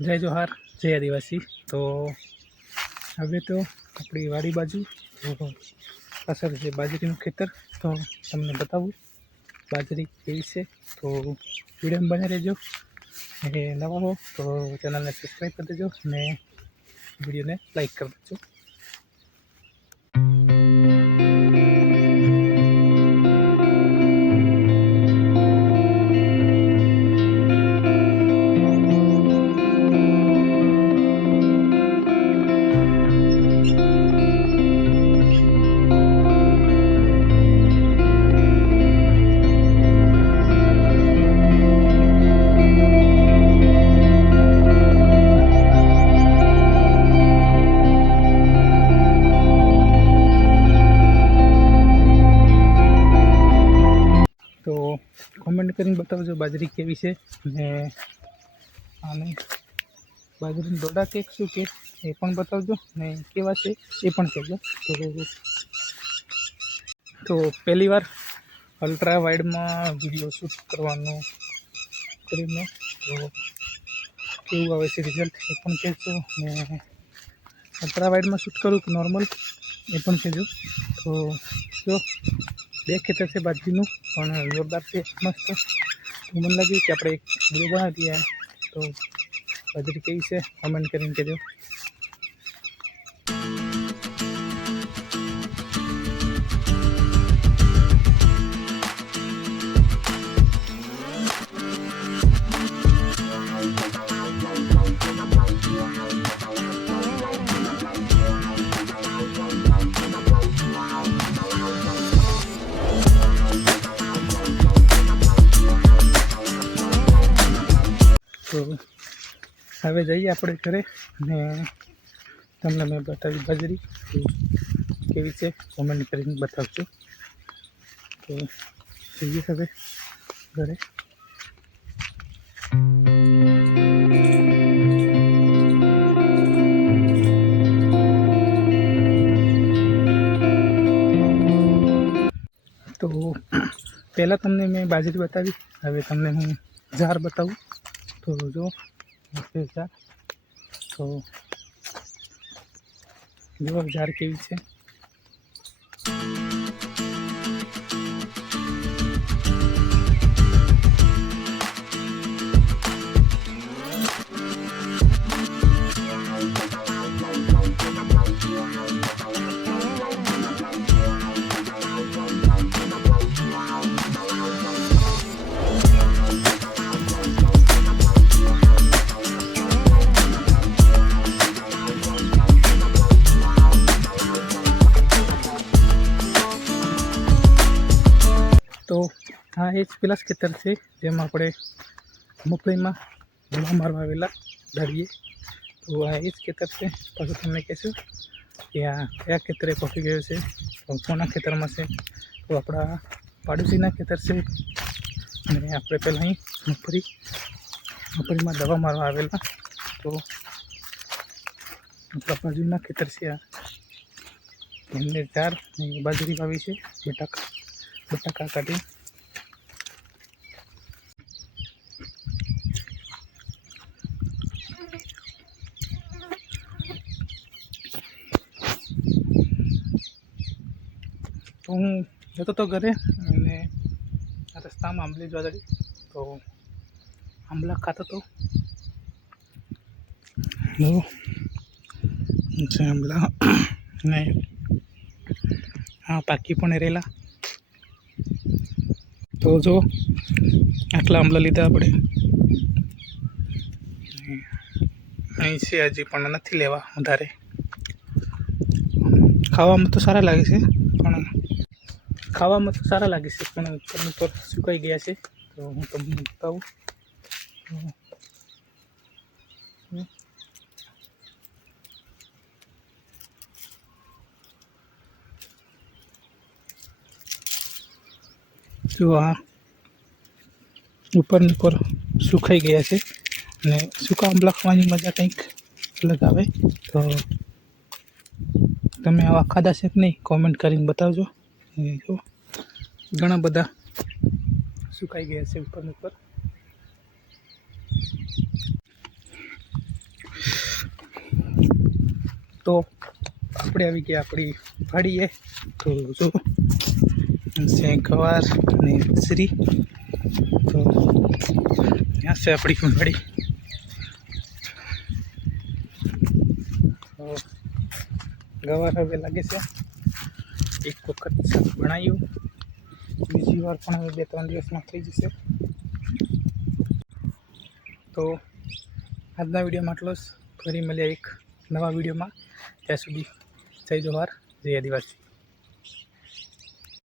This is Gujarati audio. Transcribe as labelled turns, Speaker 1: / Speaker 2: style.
Speaker 1: જય જોહાર, જય આદિવાસી. તો હવે તો આપણી વાડી બાજુ પાછળ છે બાજરીનું ખેતર. તો તમને બતાવું બાજરી કેવી છે. તો વીડિયો બને રહેજો એ નવા હો તો ચેનલને સબસ્ક્રાઈબ કરી દેજો અને વિડીયોને લાઈક કરી દેજો. કોમેન્ટ કરીને બતાવજો બાજરી કેવી છે ને અને બાજરીના દોડા કેક શું કે એ પણ બતાવજો ને કેવા છે એ પણ કહેજો. તો પહેલી વાર અલ્ટ્રા વીડિયો શૂટ કરવાનો કરીને તો કેવું આવે છે રિઝલ્ટ એ પણ કહેજો ને અલ્ટ્રા વાઇડમાં શૂટ કરું કે નોર્મલ એ પણ કહેજો. તો જો ખેતર છે બાજરીનું પણ જોરદાર છે, મસ્ત. મને લાગ્યું કે આપણે એક વીડિયો બનાવી દઈએ. તો બાજરી કેવી છે? કમેન્ટ કરીને કહેજો. હવે જઈએ આપણે ઘરે અને તમને મેં બતાવી બાજરી. કેવી છે? કોમેન્ટ કરીને બતાવજો. તો જઈએ હવે ઘરે. તો પહેલાં તમને મેં બાજરી બતાવી. હવે તમને હું ઝાર બતાવું. તો જો ઝાર તો જો ઝાર કેવી છે. આ એ જ પેલા ખેતર છે, જેમાં આપણે મગફળીમાં દવા મારવા આવેલા દાડીએ તો આ એ જ ખેતર છે. પાછું તમને કહેશું કે આ કયા ખેતરે પહોંચી ગયો છે, તો કોના ખેતરમાં છે, તો આપણા પાડોશીના ખેતર છે. અને આપણે પહેલાં અહીં મગફળી, મગફળીમાં દવા મારવા આવેલા. તો આપણા બાજુના ખેતર છે આ. એમને ચાર બાજરી વાવી છે, બટાકા બટાકા કાઢી તો હું જતો હતો ઘરે અને રસ્તામાં આંબલી જોવા જડી તો આંબલા ખાતો હતો છે આંબલા. ને હા પાકી પણ રહેલા. તો જો, આટલા આંબલા લીધા આપણે. અહીં છે હજી પણ નથી લેવા, વધારે. ખાવામાં તો સારા લાગે છે, પણ ખાવામાં તો સારા લાગે છે, પણ તમને પર સુકાઈ ગયા છે. તો હું તમને બતાવું. જો આ ઉપરની પર સુકાઈ ગયા છે અને સૂકા આંબલા ખાવાની મજા કંઈક અલગ આવે. તો તમે આવા ખાધા છે કે નહીં, કોમેન્ટ કરીને બતાવજો. જો, ઘણા બધા સુકાઈ ગયા છે ઉપર ઉપર. તો આપણે આવી ગયા આપણી ભાડીએ તો જો છે ગવાર અને શ્રી. તો ત્યાં છે આપણી ભાડી ગવાર હવે લાગે છે. એક વખત શાક બનાવ્યું બીજી વાર પણ હવે બે ત્રણ દિવસમાં થઈ જશે. તો આજના વિડીયોમાં આટલો જ. ફરી મળ્યા એક નવા વિડીયોમાં. ત્યાં સુધી જય જોહાર જય આદિવાસી.